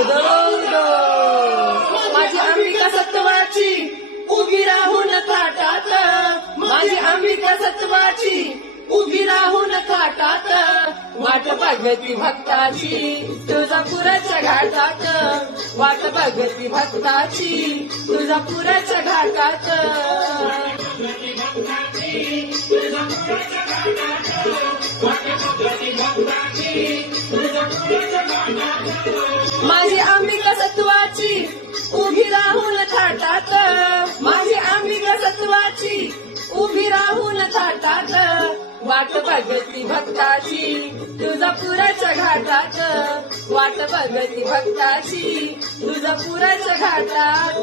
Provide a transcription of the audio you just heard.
उदो माझी अंबिका सत्वाची उभी राहून थाटात, माझी अंबिका सत्वाची उभी राहून थाटात, वाट बघती भक्ताची तुळजापुराच्या घाटात, वाट बघती भक्ताची तुळजापुराच्या घाटात. माझी अंबिका सत्वाची उभी राहून थाटात, माझी अंबिका सत्वाची उभी राहून थाटात, वाट बघती भक्ताची तुळजापुराच्या घाटात, वाट बघती भक्ताची तुळजापुराच्या घाटात.